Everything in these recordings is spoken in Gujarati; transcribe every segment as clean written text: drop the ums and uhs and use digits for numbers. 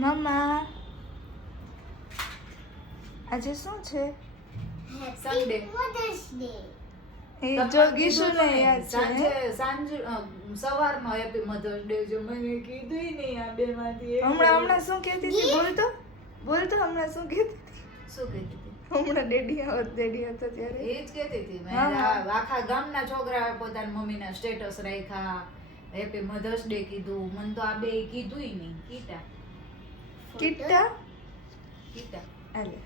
મમ્મા આજે શું છે? સન્ડે. એ જો ગીશુને યાદ સાંજે છે. સવારનો હેપી મધર્સ ડે જો મને કીધું નહીં આ બે માંથી હમણાં શું કહેતી હતી? બોલતો હમણાં શું કહેતી હતી? શું કીધું હતી? હમણાં ડેડી હતો ત્યારે એ જ કહેતી હતી મેં હા. આખા ગામના છોકરા પોતાની મમ્મીના સ્ટેટસ રાખ્યા હેપી મધર્સ ડે કીધું મને તો આ બે કીધુંય નહીં કિટ્ટા કીટા અલે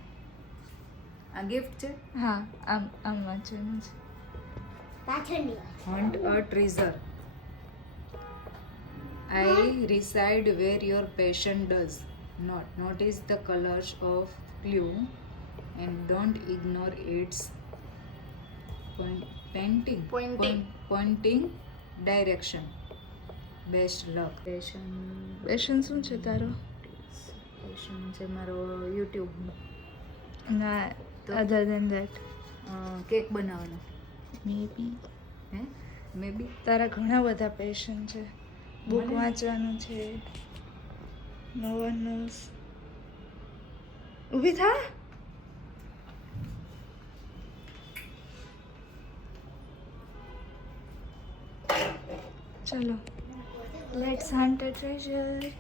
આ ગિફ્ટ છે હા આમ વાંચવાનું છે. Hunt a treasure. I reside where your passion does not. Notice the colors of clue and don't ignore its pointing direction. Best luck. Passion શું છે તારો? Passion છે મારો YouTube ના અધર ધેન ધેટ કેક બનાવવાનો મેબી હે મે બી તારા ઘણા બધા પેશન છે. બુક મને? વાંચવાનું છે. નો વન નોઝ. ઊભી થા. ચલો let's hunt a treasure.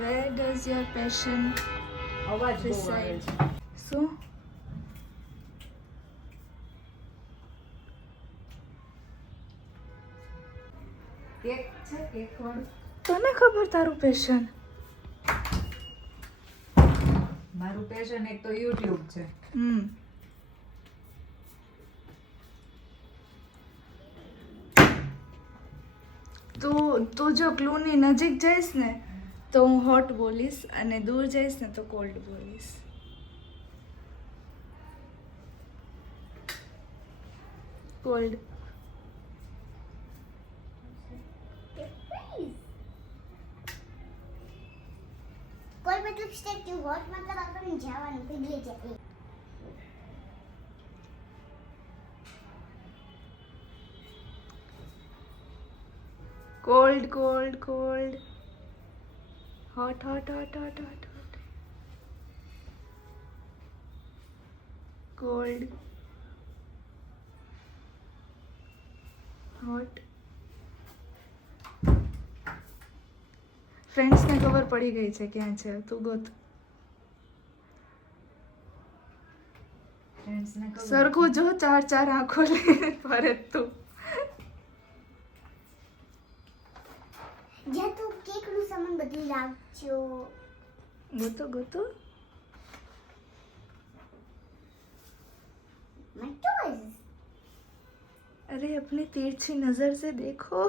Where does your passion અવાજ બહુ આવે reside? છે શું? કેક છે કેક વાળું તને ખબર તારું પેશન? મારું પેશન એક તો YouTube છે તું જો ક્લૂની નજીક જઈશ ને તો હું હોટ બોલીશ અને દૂર જઈશ ને તો કોલ્ડ બોલીશ. કોલ્ડ. કોઈ મતલબ સ્ટેચ્યુ હોટ મતલબ આપણે જવાનું પીગળી જાય. Cold cold cold. Hot hot hot hot hot hot. Cold. Hot. ફ્રેન્ડ્સને ખબર પડી ગઈ છે ક્યાં છે. તું ગોત. ફ્રેન્ડ્સને ખબર સરખું જો ચાર આંખો લે ફરે તું. જ્યાં તું કેકનું સામાન બધું લાવજો. ગોતો. My toys. अरे अपनी तिरछी नजर से देखो.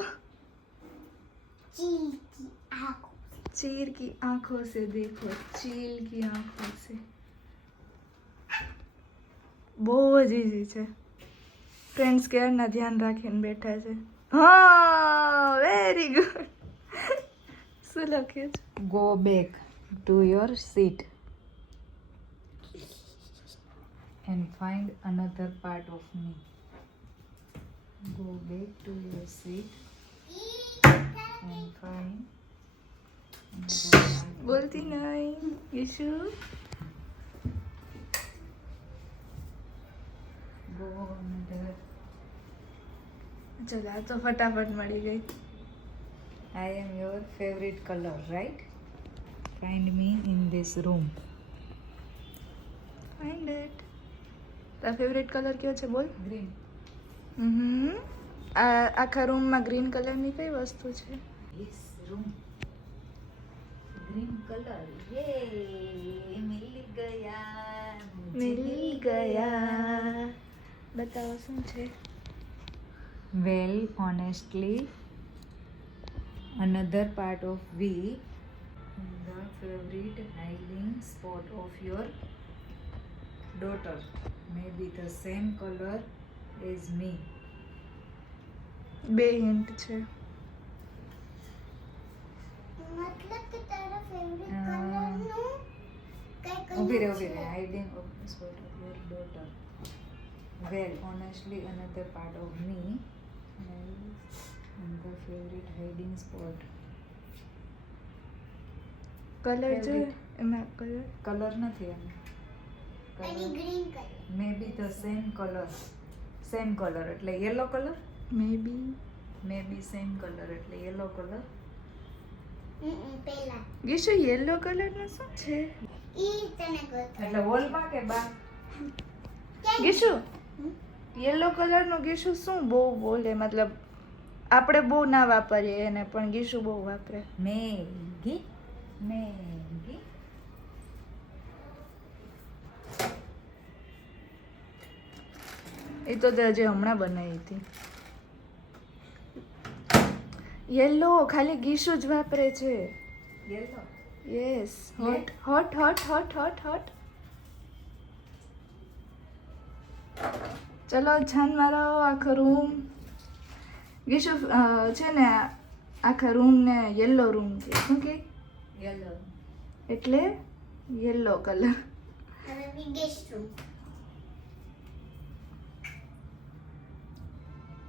चील की आंखों. चीर की आंखों से देखो. चील की आंखों से. બહુ જ ઈઝી છે. ફ્રેન્ડ્સ ક્યારના ધ્યાન રાખીને બેઠા છે. હા વેરી ગુડ. શું લખ્યું છે? Go back to your seat and find another part of me. Go back to your seat and find another part of બોલતી નહીં ઈશુ. Go another. ચલ આ તો ફટાફટ મળી ગઈ. I am your favorite color, right? Find me in this room. Find it. તારો ફેવરેટ કલર કયો છે બોલ? Green. આખા રૂમમાં ગ્રીન કલરની કઈ વસ્તુ છે? Yes, room. Green color. Yay! मिल गया. મિલ ગયા. બતાવો શું છે? Well, honestly, another part of we, the favorite hiding spot of your daughter, may be the same color as me. બે હિન્ટ છે. મતલબ કે તારા ફેવરિટ કલરનું ઊભી રહે hiding of the spot of your daughter. Well, honestly, another part of me, colour છે Favorite. એમાં કલર કલર નથી એમ અને green colour. May be the same colour એટલે yellow colour may be may be same colour એટલે યલો કલર પેલા ગીશુ યેલો કલરનું શું છે ઈ તને કહું. એટલે હોલમાં કે બા ગીશુ યેલો કલરનું ગીશુ શું બહુ બોલે મતલબ આપણે બહુ ના વાપરીએ એને પણ ગીશુ બહુ વાપરે મેગી એ તો તે હજી હમણાં બનાવી હતી યેલો ખાલી ગીશુ જ વાપરે છે yellow yes hot hot hot hot hot hot ચલો છાન મારો આખો રૂમ ગીશુ છે ને આખા રૂમ ને યેલો રૂમ કે શું કે યલો એટલે યેલો કલર હવે biggest room.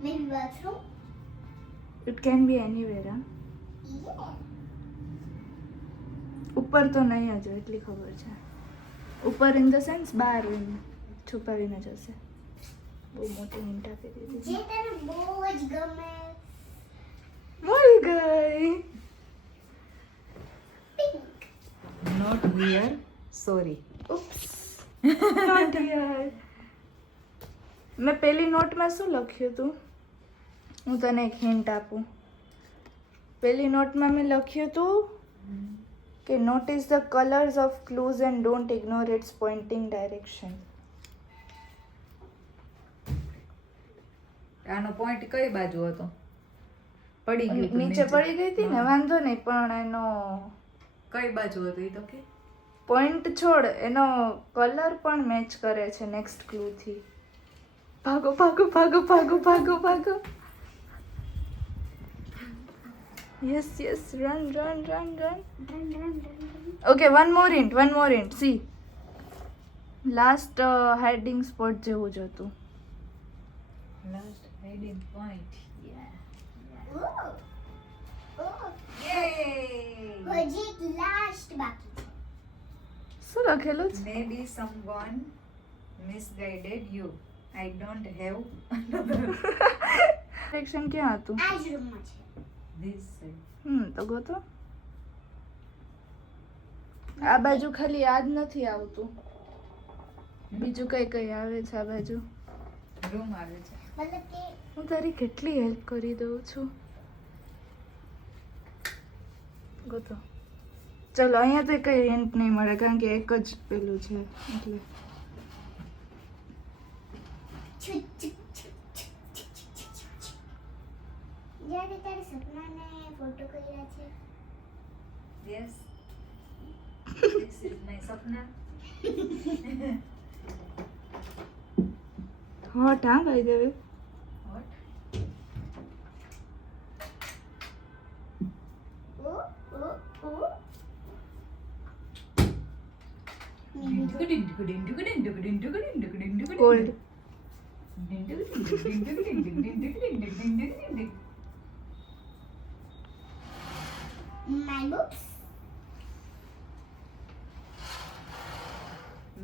Maybe bathroom? It can be anywhere હા Yeah. ઉપર તો નહીં જ એટલી ખબર છે ઉપર ઇન ધ સેન્સ બહાર છુપાવીને જશે બહુ મોટી હિન્ટ આપી દીધી જે તને બહુ જ ગમે. મળી ગઈ Pink. Not here sorry oops not યાર મેં પેલી નોટમાં શું લખ્યું હતું હું તને એક હિન્ટ આપું પેલી નોટમાં મેં લખ્યું હતું કે notice the colours of clues and don't ignore its pointing direction આનો પોઈન્ટ કઈ બાજુ હતો પડી ગયું હતું નીચે પડી ગઈ હતી ને વાંધો નહીં પણ એનો કઈ બાજુ હતું એ તો કે પોઈન્ટ છોડ એનો કલર પણ મેચ કરે છે નેક્સ્ટ ક્લૂથી ભાગો ભાગો ભાગો ભાગો ભાગો ભાગો yes yes run run run run Run. Okay one more hint C last hiding spot જેવું જ હતું last hiding point Oh. Oh. યે હજી એક લાસ્ટ બાકી છે. શું લખેલું છે maybe someone misguided you I don't have direction ક્યાં હતું આ જ રૂમમાં છે. this side તો ગોતો આ બાજુ ખાલી યાદ નથી આવતું બીજું કઈ કઈ આવે છે આ બાજુ રૂમ આવે છે મતલબ કે હું તારી કેટલી હેલ્પ કરી દઉં છું ગોતો ચલો અહીંયા તો કઈ હિન્ટ નહીં મળે કારણ કે એક જ પેલું છે એટલે છુક છુક છુક છુક છુક છુક છુક છુક. જ્યારે તારે સપનાને ફોટો કર્યા છે yes this is my સપના હોટ હા ભાઈ દેવે what ઓ ઓ ઓ cold my books.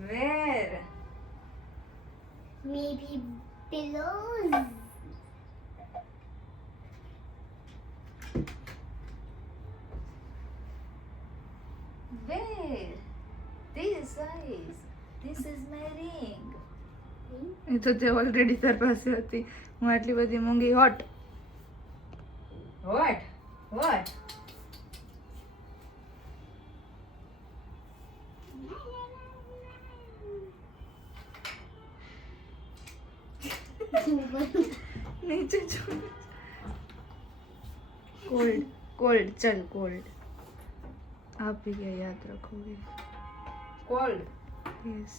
where Maybe pillows. where this is my ring એ તો તે ઓલરેડી તાર પાસે હતી હું આટલી બધી મોંઘી હોટ what નીચે જો કોલ્ડ કોલ્ડ ચલ કોલ્ડ आप भी क्या याद रखोगे cold यस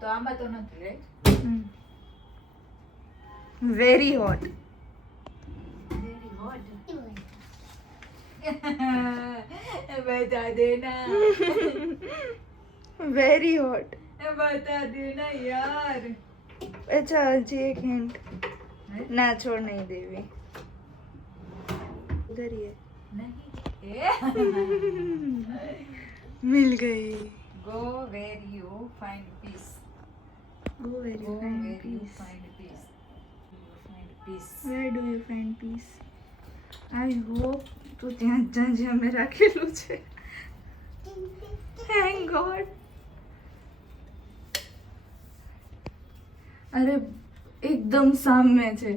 તો આમાં તો નથી right very hot very hot बता देना वेरी हॉट बता देना यार अच्छा जी एक हिंट ना छोड़ नहीं देवी उधर ही है नहीं मिल गई. Go where you find peace. Go where Go you find where you peace. find peace. You find peace. Where do you find peace? I hope તું ત્યાં જ જ્યાં જ્યાં મેં રાખેલું છે. Thank God. અરે એકદમ સામે છે.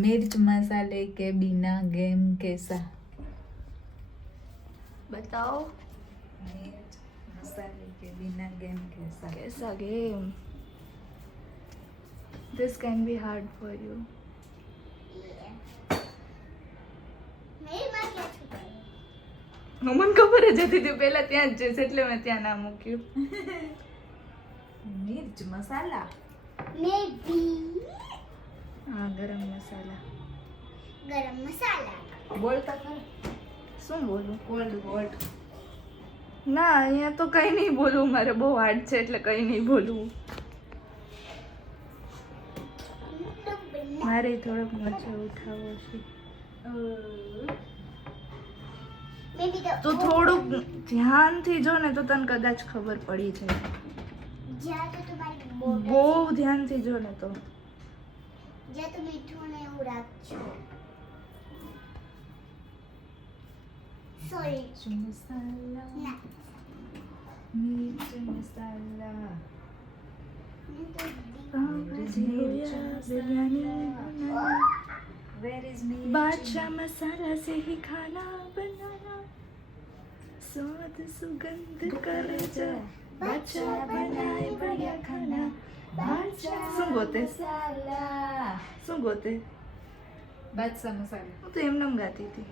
मिर्च मसाले के बिना गेम कैसा? बताओ मिर्च मसाले के बिना गेम कैसा? कैसा game. This can be hard for you. मेरी माँ क्या छुपा है? મને ખબર જ હતી તું પહેલા ત્યાં જ જઈશ એટલે મેં ત્યાં ના મૂક્યું. मिर्च मसाला. Maybe હા ગરમ મસાલા. गरम मसाला. बोलता था શું બોલું? Cold cold. ના અહીંયા તો કંઈ નહીં બોલવું મારે બહુ હાર્ડ છે એટલે કંઈ નહીં બોલવું. મારે થોડોક મજો ઉઠાવવો છે. Maybe the તો થોડુંક ધ્યાનથી જો ને તો તને કદાચ ખબર પડી જાય. જ્યાં તો તમારી બોટલ બહુ ધ્યાનથી જો ને તો. જ્યાં તો મીઠું ને એવું રાખજો. સોરી मिर्च मसाला. ના मिर्च मसाला. હું તો પાવભાજી હોયા, બિરયાની બનાના, Where is me? बादशाह मसाला से ही खाना बनाना, स्वाद सुगंध कर जा, बादशाह बनाए बढ़िया खाना, बादशाह. શું ગોતે? मसाला. શું ગોતે? बादशाह मसाला. હું તો એમને એમ ગાતી હતી.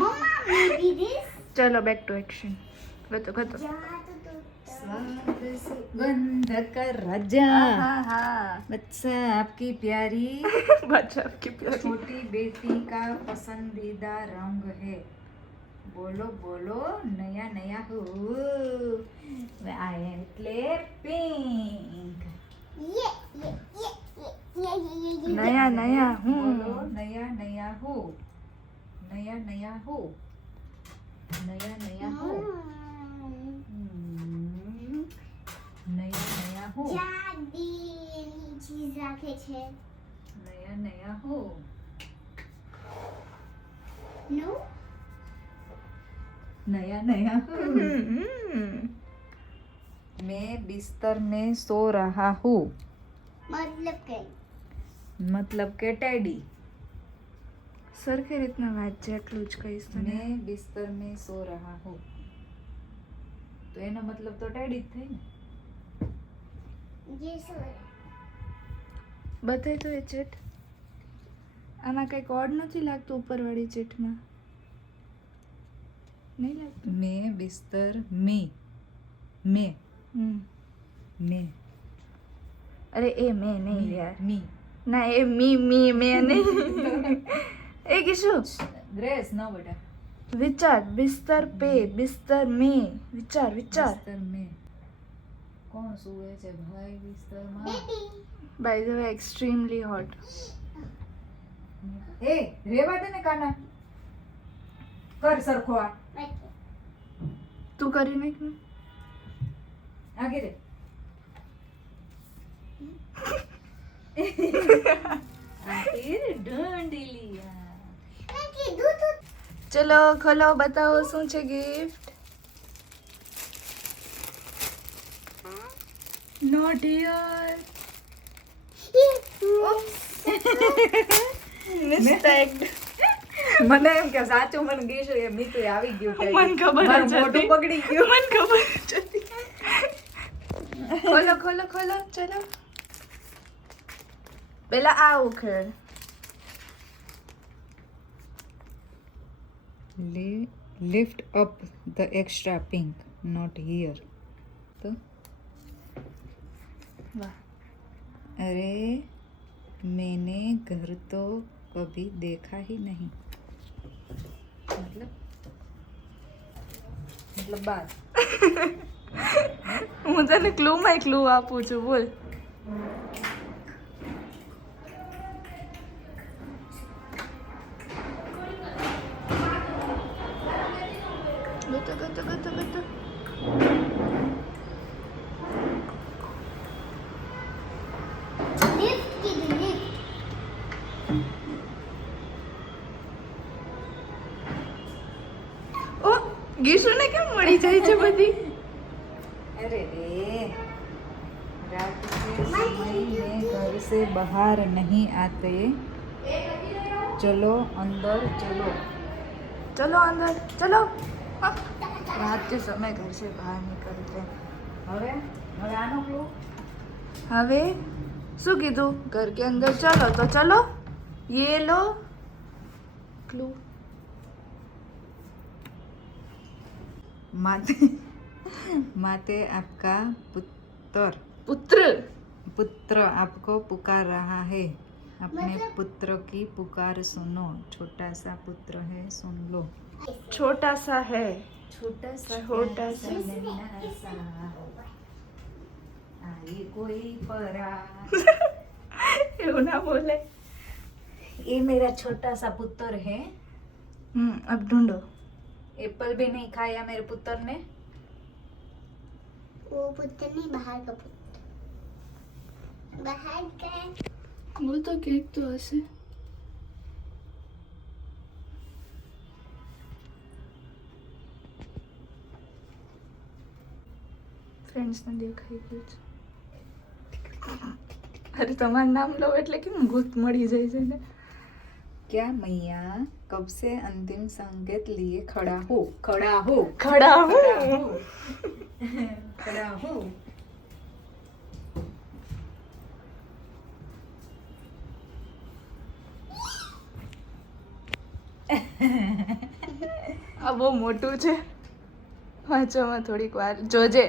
મમ્મા maybe this ચલો બેક ટુ એક્શન. ગતો ગતો. જ્યાં તો स्वाद सुगंध कर राजा. હા હા. बच्चा आपकी प्यारी बादशाह आपकी प्यारी. छोटी बेटी का पसंदीदा रंग है. बोलो बोलो नया नया हो. आए એટલે પિંક. ये નયા નયા હું. बोलो नया नया हो. नया नया हो. नया नया हो. नया नया हो. જાડી ચીઝ રાખે છે. नया नया हो. નો नया नया हो. હમ. मैं बिस्तर में सो रहा हूँ. મતલબ કે मतलब के टेडी. સરખી રીતના વાંચજે એટલું જ કહીશ તને. मैं बिस्तर में सो रहा हूँ. तो એનો મતલબ તો ટેડી જ થઈ ને. જે શું બતાય તો એ ચેટ. આમાં કંઈ કોડ નથી લાગતો ઉપરવાળી ચેટમાં. નહીં લાગતું. मैं बिस्तर में मैं હમ. मैं અરે એ મેં નહીં યાર. मी ના એ મી મેં નહીં. એ કીશું ग्रेस ना बेटा. વિચાર. બિસ્તર પે બિસ્તર મે. વિચાર વિચાર. बिस्तर में કોણ સુવે છે ભાઈ બિસ્તરમાં? Baby by the way extremely hot. એ રેવા દે ને કાના. કર સરખો આ. તું કરી નાખ ને. આગે રે. આખીર ઢૂંઢી લીયા. મેં કીધું તો ચલો ખોલો બતાવો શું છે ગિફ્ટ. Not here. મિસ્ટેક. મને એમ કે સાચું મને ગીશું એ મીઠું આવી ગયું કઈ. મને ખબર જ મારું હતી. મોઢું પકડી ગયું. મને ખબર જ હતી. ખોલો ખોલો ખોલો ચલો. પેલા આ ઉખેડ. Lift up the extra pink, not here. तो વાહ. अरे मैंने घर तो कभी देखा ही नहीं. मतलब बात. હું તને ક્લૂમાં ક્લૂ આપું છું બોલ. ગીસુને કેમ મળી જાય છે બધી? अरे रे रात के समय में घर से बाहर नहीं आते चलो अंदर चलो चलो अंदर चलो हाँ। रात के समय घर से बाहर निकलते હવે હવે આનો ક્લુ હવે શું કીધું? ઘર કે અંદર ચલો તો ચલો ये लो क्लू माते माते आपका पुत्र पुत्र आपको पुकार रहा है अपने पुत्र की पुकार सुनो छोटा सा पुत्र है सुन लो छोटा सा है छोटा छोटा सा नन्हा सा आई कोई परा એવું ના બોલે ये मेरा छोटा सा पुत्र है अब ढूंढो एप्पल भी नहीं खाया मेरे पुत्र ने वो पुत्र नहीं बाहर का पुत्र बाहर का बोल तो केक तो ऐसे फ्रेंड्स ने દેખાઈ ગયું છે અરે તમારું નામ લો એટલે કેમ ભૂત મળી જાય છે ને क्या मैया कब से अंतिम संकेत लिए खड़ा हो खड़ा हो ખડા હું खड़ा हो આ બહુ મોટું છે વાંચવામાં થોડીક વાર જોજે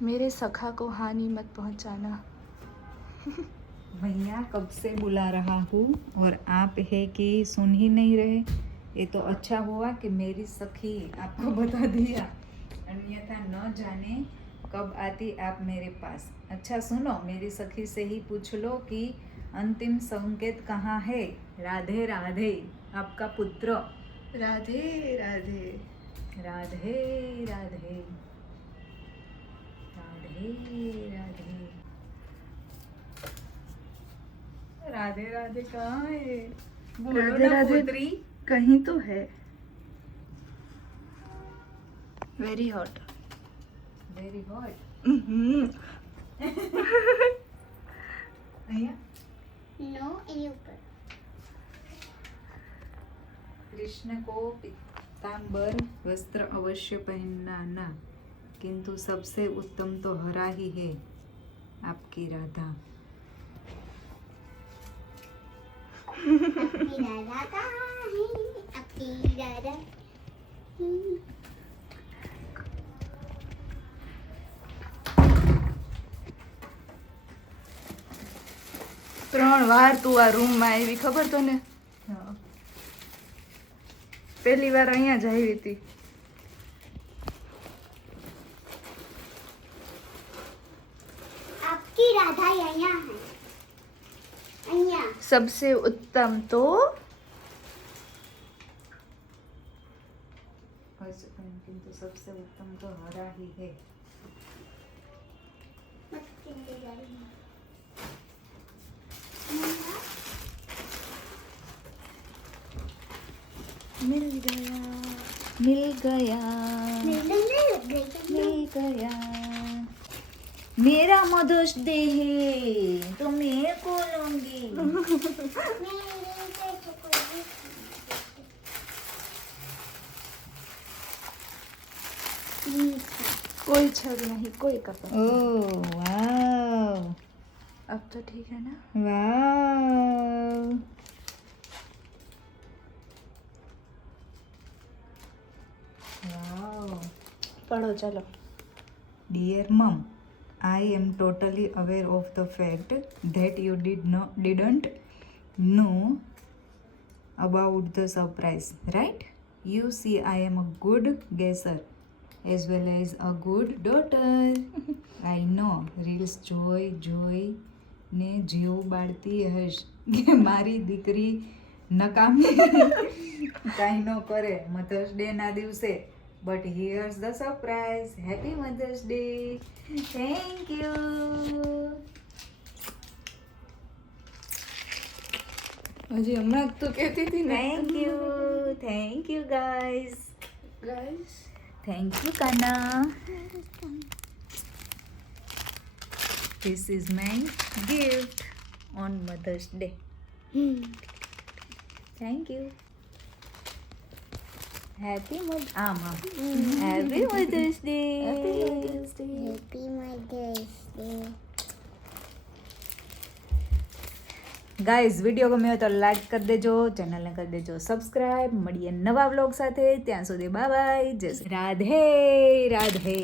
मेरे सखा को हानि मत पहुंचाना भैया कब से बुला रहा हूँ और आप है कि सुन ही नहीं रहे ये तो अच्छा हुआ कि मेरी सखी आपको बता दिया अन्यथा न जाने कब आती आप मेरे पास अच्छा सुनो मेरी सखी से ही पूछ लो कि अंतिम संकेत कहाँ है राधे राधे आपका पुत्र राधे राधे राधे राधे राधे राधे राधे राधे कहाँ है बोलो राधे ना राधे। पुत्री कहीं तो है very hot very hot no ये ऊपर कृष्ण को पीतांबर वस्त्र अवश्य पहनाना किंतु सबसे उत्तम तो हरा ही है आपकी राधा अपनी दादा कहाँ है अपनी दादा ત્રણ વાર તું આ રૂમમાં આવી ખબર તો ને પહેલી વાર અહીંયા જ આવી હતી आपकी राधा यहाँ है અહીંયા सबसे उत्तम तो किंतु सबसे उत्तम तो हरा ही है मत चिंता करो मिल गया मिल गया मिलने लग गई मिल गया मेरा मदर्स डे है तो मैं को लूंगी कोई छग नहीं कोई कपड़ा ओह वाव अब तो ठीक है ना वाव वाव पढ़ो चलो Dear Mom, I am totally aware of the fact that you didn't know about the surprise, right? You see, I am a good guesser as well as a good daughter. I know, reels જોઈ ને જીવ બાળતી હશ કે મારી દીકરી નકામી કાંઈ ન કરે મધર્સ ડે ના દિવસે But here's the surprise. Happy Mother's Day. Thank you. હજી હમણાં તો કહેતી હતી ને Thank you. Thank you guys. Guys thank you Kana. This is my gift on Mother's Day. Thank you. Happy Mother's Happy Mother's Day. Happy Mother's Day. Guys video ગમ્યો હોય તો લાઈક કરી દેજો, ચેનલને કરી દેજો સબસ્ક્રાઇબ. મળીએ નવા વ્લોગ સાથે. ત્યાં સુધી બાય બાય. જય શ્રી રાધે રાધે.